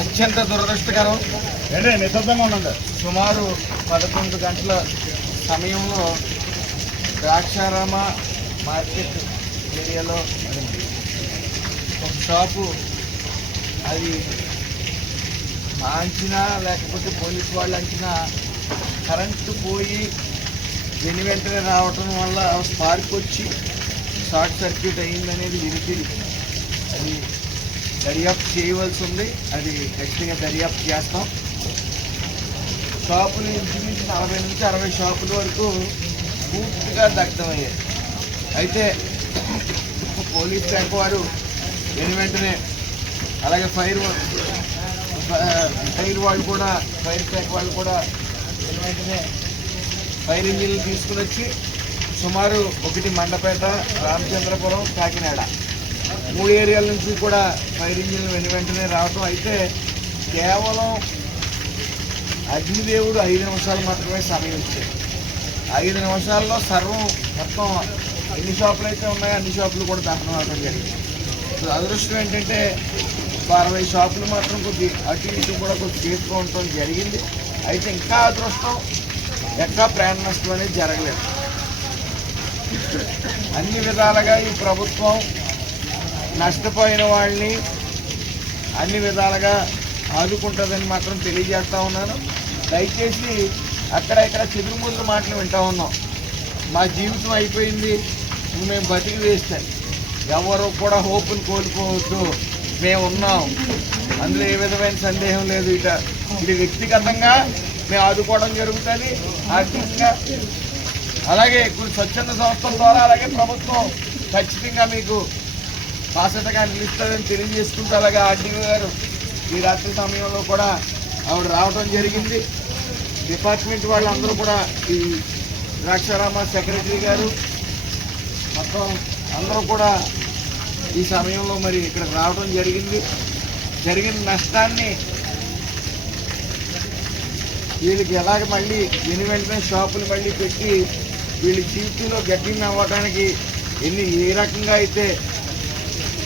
అత్యంత దురదృష్టకరం. నిశ్శబ్దంగా ఉండండి. సుమారు 11 గంటల సమయంలో ద్రాక్షారామ మార్కెట్ ఏరియాలో ఒక షాపు అది అంచినా లేకపోతే పోలీసు వాళ్ళు అంచినా కరెంటు పోయి వెంటనే రావటం వల్ల స్పార్క్ వచ్చి షార్ట్ సర్క్యూట్ అయ్యిందనేది వినిపిది. అది దర్యాప్తు చేయవలసి ఉంది. అది ఖచ్చితంగా దర్యాప్తు చేస్తాం. షాపులు ఇంచుమించు 40 నుంచి 60 షాపుల వరకు పూర్తిగా దగ్ధమయ్యాయి. అయితే పోలీస్ శాఖ వారు వెంటనే అలాగే ఫైర్ శాఖ వాళ్ళు కూడా వెంటనే ఫైర్ ఇంజిన్లు తీసుకుని వచ్చి సుమారు 1 మండపేట, రామచంద్రపురం, కాకినాడ 3 ఏరియాల నుంచి కూడా ఫైర్ ఇంజిన్లు వెంటనే రావటం. అయితే కేవలం అగ్నిదేవుడు 5 నిమిషాలు మాత్రమే సమయం ఇచ్చాడు. 5 నిమిషాల్లో సర్వం మొత్తం ఎన్ని షాపులు అయితే ఉన్నాయో అన్ని షాపులు కూడా దహనం అవ్వడం జరిగింది. అదృష్టం ఏంటంటే 60 షాపులు మాత్రం కొద్ది అటు ఇటు కూడా కొద్ది చేసుకోవడం జరిగింది. అయితే ఇంకా అదృష్టం ఎక్కడ ప్రాణ నష్టం అనేది జరగలేదు. అన్ని విధాలుగా ఈ ప్రభుత్వం నష్టపోయిన వాళ్ళని అన్ని విధాలుగా ఆదుకుంటుందని మాత్రం తెలియజేస్తూ ఉన్నాను. దయచేసి అక్కడ ఇక్కడ చెదురుముదురు మాటలు వింటూ ఉన్నాం. మా జీవితం అయిపోయింది, మేము బతికి వేస్తాం, ఎవరు కూడా హోప్ని కోల్పోవద్దు, మేము ఉన్నాం, అందులో ఏ విధమైన సందేహం లేదు. ఇది వ్యక్తిగతంగా మేము ఆదుకోవడం జరుగుతుంది, ఆర్థికంగా అలాగే కొన్ని స్వచ్ఛంద సంస్థల ద్వారా అలాగే ప్రభుత్వం ఖచ్చితంగా మీకు బాధ్యతగా నిలుస్తుందని తెలియజేసుకుంటూ అలాగే ఆర్డీఓ గారు ఈ రాత్రి సమయంలో కూడా ఆవిడ రావడం జరిగింది. డిపార్ట్మెంట్ వాళ్ళందరూ కూడా ఈ ద్రాక్షారామ సెక్రటరీ గారు మొత్తం అందరూ కూడా ఈ సమయంలో మరి ఇక్కడ రావడం జరిగింది. జరిగిన నష్టాన్ని వీళ్ళకి ఎలాగ మళ్ళీ వెంటనే షాపులు మళ్ళీ పెట్టి వీళ్ళ జీవితంలో గట్టిగా అవ్వడానికి ఏ రకంగా అయితే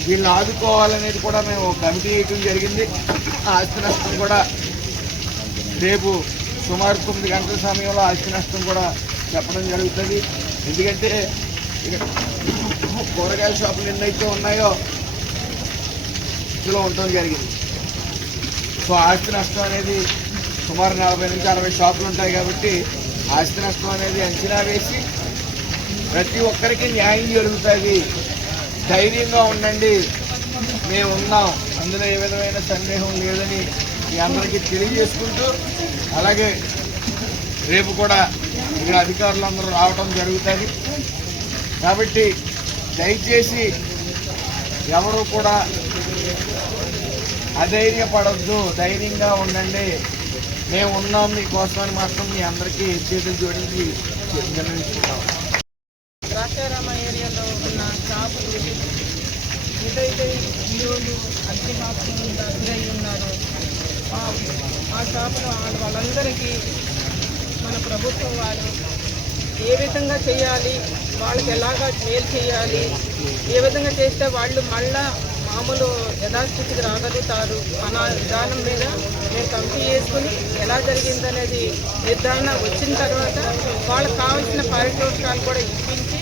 వీళ్ళని ఆదుకోవాలనేది కూడా మేము కమిటీ వేయడం జరిగింది. ఆస్తి నష్టం కూడా రేపు సుమారు 9 గంటల సమయంలో ఆస్తి నష్టం కూడా చెప్పడం జరుగుతుంది. ఎందుకంటే కూరగాయల షాపులు ఎన్నైతే ఉన్నాయో ఇందులో ఉండటం జరిగింది. సో ఆస్తి నష్టం అనేది సుమారు 40 నుంచి 60 షాపులు ఉంటాయి కాబట్టి ఆస్తి నష్టం అనేది అంచనా వేసి ప్రతి ఒక్కరికి న్యాయం జరుగుతుంది, ధైర్యంగా ఉండండి, మేము ఉన్నాం, అందులో ఏ విధమైన సందేహం లేదని మీ అందరికీ తెలియజేసుకుంటూ అలాగే రేపు కూడా ఇక్కడ అధికారులందరూ రావడం జరుగుతుంది. కాబట్టి దయచేసి ఎవరు కూడా అధైర్యపడద్దు, ధైర్యంగా ఉండండి, మేము ఉన్నాం మీకోసమని మాత్రం మీ అందరికీ చేతులు జోడించి నిర్ణయించుకుంటాం. ద్రాక్షారామ ఏరియాలో ఉన్న షాపులు ఏదైతే ఈరోజు అగ్నిమాపం గురై ఉన్నారో ఆ షాపులు వాళ్ళందరికీ మన ప్రభుత్వం వారు ఏ విధంగా చేయాలి, వాళ్ళకి ఎలాగా మేలు చేయాలి, ఏ విధంగా చేస్తే వాళ్ళు మళ్ళా మామూలు యథాస్థితికి రాగలుగుతారు అన్న విధానం మీద మేము కమిటీ చేసుకుని ఎలా జరిగిందనేది నిర్ధారణ వచ్చిన తర్వాత వాళ్ళకి కావాల్సిన పారితోషికాలు కూడా ఇప్పించి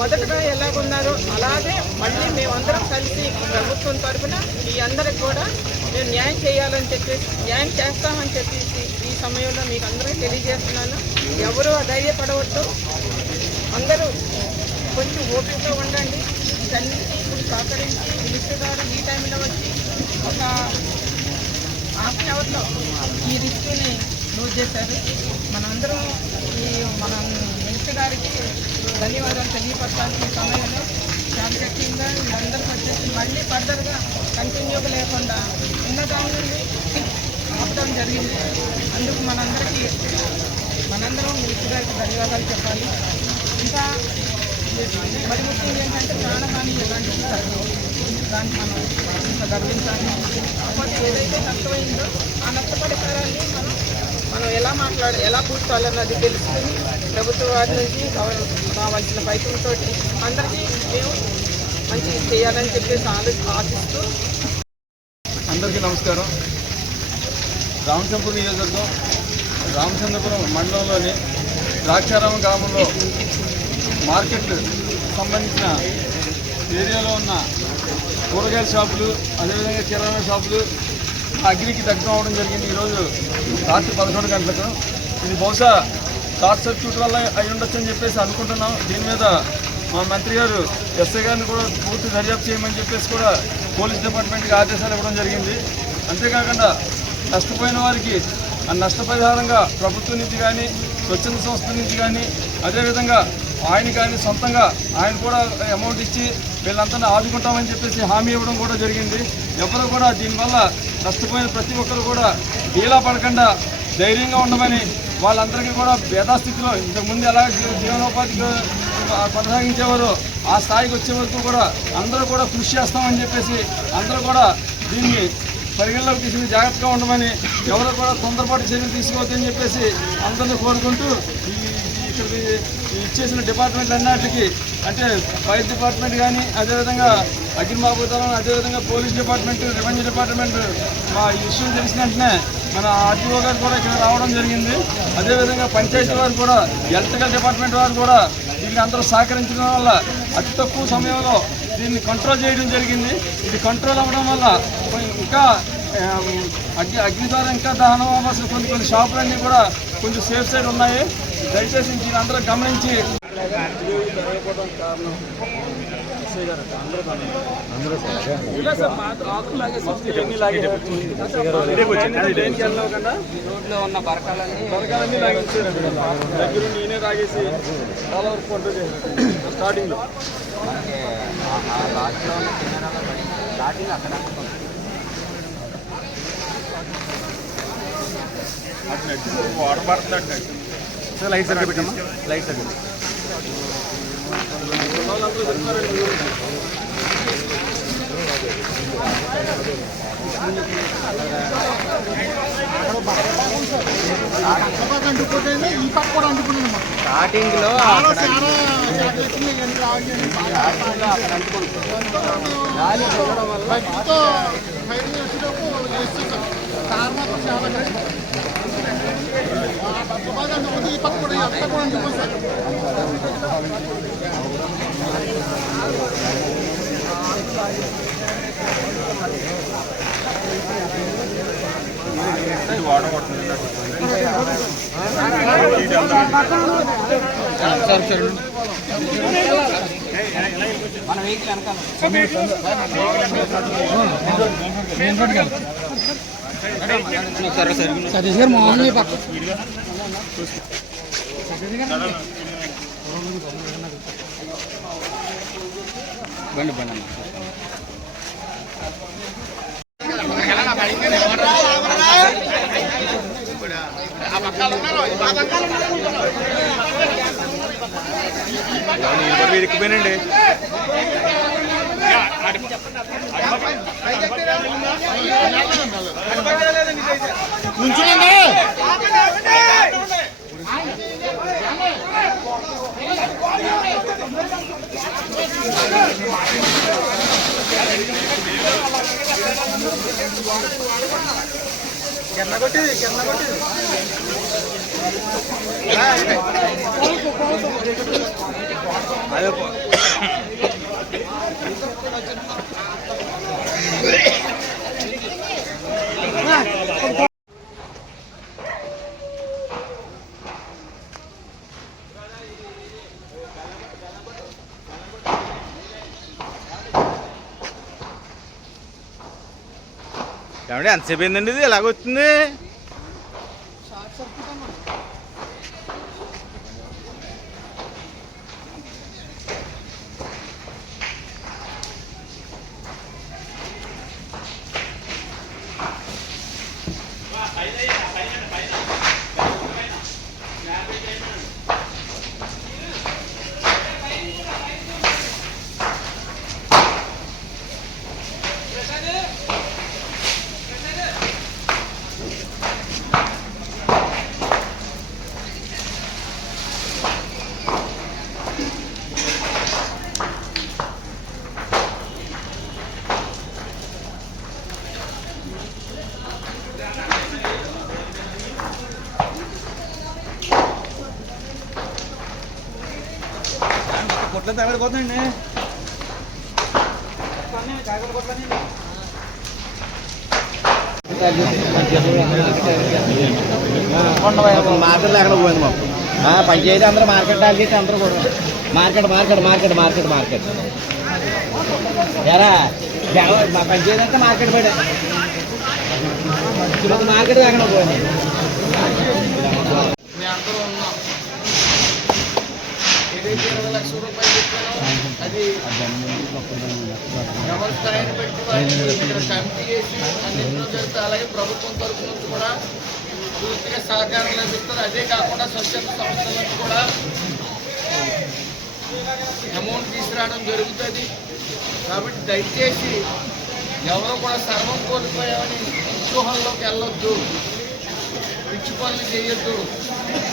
మొదటగా ఎలాగున్నారో అలాగే మళ్ళీ మేమందరం కలిసి ప్రభుత్వం తరఫున మీ అందరికి కూడా మేము న్యాయం చేయాలని చెప్పేసి న్యాయం చేస్తామని చెప్పేసి ఈ సమయంలో మీకు అందరికీ తెలియజేస్తున్నాను. ఎవరు అధైర్యపడవద్దు, అందరూ కొంచెం ఓపికగా ఉండండి. వీటన్నిటికీ ఇప్పుడు సహకరించి మినిస్టర్ గారు ఈ టైంలో వచ్చి ఒక హాఫ్ అన్ అవర్లో ఈ రిస్క్ని లూజ్ చేశారు. మనందరం మన మినిస్టర్ గారికి ధన్యవాదాలు తెలియపరచాల్సిన సమయంలో చాకచక్యంగా వీళ్ళందరికీ వచ్చేసి మళ్ళీ ఫర్దర్గా కంటిన్యూగా లేకుండా ఉన్నదాని నుండి ఆపడం జరిగింది. అందుకు మనందరం మినిస్టర్ గారికి ధన్యవాదాలు చెప్పాలి. ఇంకా మరి ముఖ్యంగా ఏంటంటే ప్రాణహాని ఎలాంటివి జరగవు, దాన్ని మనం ఇంకా గర్వించాలి. కాకపోతే ఏదైతే నష్టమైందో ఆ నష్టపరిహారాన్ని మనం ఎలా పూర్చాలన్నది తెలుసుకుని ప్రభుత్వ వారి నుంచి కావాల్సిన పైపులతో అందరికీ మేము మంచి చేయాలని చెప్పేసి ఆశిస్తూ అందరికీ నమస్కారం. రామచంద్రపురం నియోజకవర్గం రామచంద్రపురం మండలంలోని ద్రాక్షారామం గ్రామంలో మార్కెట్ సంబంధించిన ఏరియాలో ఉన్న కూరగాయల షాపులు, అదేవిధంగా కిరాణా షాపులు అగ్నికి దగ్ధం అవడం జరిగింది ఈరోజు రాత్రి 11 గంటలకు. ఇది బహుశా షార్ట్ సర్క్యూట్ వల్ల అయి ఉండొచ్చని చెప్పేసి అనుకుంటున్నాం. దీని మీద మా మంత్రి గారు ఎస్ఐ గారిని కూడా పూర్తి దర్యాప్తు చేయమని చెప్పేసి కూడా పోలీస్ డిపార్ట్మెంట్కి ఆదేశాలు ఇవ్వడం జరిగింది. అంతేకాకుండా నష్టపోయిన వారికి ఆ నష్టపరిహారంగా ప్రభుత్వం నుంచి కానీ, స్వచ్ఛంద సంస్థల నుంచి కానీ, అదేవిధంగా ఆయన కానీ సొంతంగా ఆయన కూడా అమౌంట్ ఇచ్చి వీళ్ళంతా ఆదుకుంటామని చెప్పేసి హామీ ఇవ్వడం కూడా జరిగింది. ఎవరు కూడా దీనివల్ల నష్టపోయిన ప్రతి ఒక్కరు కూడా డీలా పడకుండా ధైర్యంగా ఉండమని, వాళ్ళందరికీ కూడా భేదాస్థితిలో ఇంతకుముందు ఎలా జీవనోపాధి కొనసాగించేవారు ఆ స్థాయికి వచ్చే వరకు కూడా అందరూ కూడా కృషి చేస్తామని చెప్పేసి అందరూ కూడా దీన్ని పరిగణలోకి తీసుకుని జాగ్రత్తగా ఉండమని, ఎవరు కూడా తొందరపాటు చర్యలు తీసుకోవద్దని చెప్పేసి అందరినీ కోరుకుంటూ ఇక్కడికి ఇచ్చేసిన డిపార్ట్మెంట్లు అన్నిటికీ అంటే ఫైర్ డిపార్ట్మెంట్ కానీ, అదేవిధంగా అగ్నిమాపకదళం, అదేవిధంగా పోలీస్ డిపార్ట్మెంట్, రెవెన్యూ డిపార్ట్మెంట్ మా ఈ విషయం తెలిసిన వెంటనే మన ఆర్టీఓ గారు కూడా ఇక్కడ రావడం జరిగింది. అదేవిధంగా పంచాయతీ వారు కూడా, ఎలక్ట్రికల్ డిపార్ట్మెంట్ వారు కూడా దీన్ని అందరూ సహకరించడం వల్ల అతి తక్కువ సమయంలో దీన్ని కంట్రోల్ చేయడం జరిగింది. ఇది కంట్రోల్ అవ్వడం వల్ల ఇంకా అగ్ని ద్వారా ఇంకా దహనం అవ్వాల్సిన కొన్ని షాపులన్నీ కూడా కొంచెం సేఫ్ సైడ్ ఉన్నాయి. దయచేసి దీన్ని అందరూ గమనించి కారణం రోడ్లో ఉన్న బరకాలన్నీ లాగేసారు. దగ్గర నేనే తాగేసి చాలా వరకు కంట్రోల్ చేశాను స్టార్టింగ్లో. లాస్ట్లో ఉన్న కెమెరాలో స్టార్టింగ్ అక్కడ వాటర్ పడుతుంది. లైట్ సరిగ్గా పెట్టమ్మా, లైట్ సరిగ్గా. స్టార్టింగ్ లో వాటర్ పడుతుంది. మన వెహికల్ వెనకాల సతీష్ గారు మామూలు పక్క బండి బండి ఇరికిపోయినండి. ఏమంటే ఎంతసేపు అయిందండి ఇది ఎలాగొచ్చింది? మొత్తం తగలిపోతుందండి. మార్కెట్ ఎక్కడ పోయింది మాకు పంచాయతీ అందరూ మార్కెట్ టార్గెట్ అందరూ కూడా market market market market market ఎరా మా పంచాయతీ అంతా మార్కెట్ పడే మార్కెట్ ఎక్కడ పోయింది. మేము అందరూ ఉన్నాం. ఏదైతే 20 లక్షల రూపాయలు చెప్పానో అది వ్యవస్థలను పెట్టి వాటిని ఇక్కడ కమిటీ చేసి అన్నింటిలో జరుగుతుంది. అలాగే ప్రభుత్వం తరఫు నుంచి కూడా పూర్తిగా సహకారం లభిస్తుంది. అదే కాకుండా స్వచ్ఛంద సంస్థల నుంచి కూడా అమౌంట్ తీసుకురావడం జరుగుతుంది. కాబట్టి దయచేసి ఎవరు కూడా సర్వం కోల్పోయామని వ్యూహంలోకి వెళ్ళొద్దు, పిచ్చి పనులు చేయొద్దు.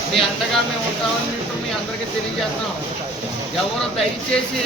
మీ అండగా మేము ఉంటామని ఇప్పుడు మీ అందరికీ తెలియజేస్తాం. ఎవరు దయచేసి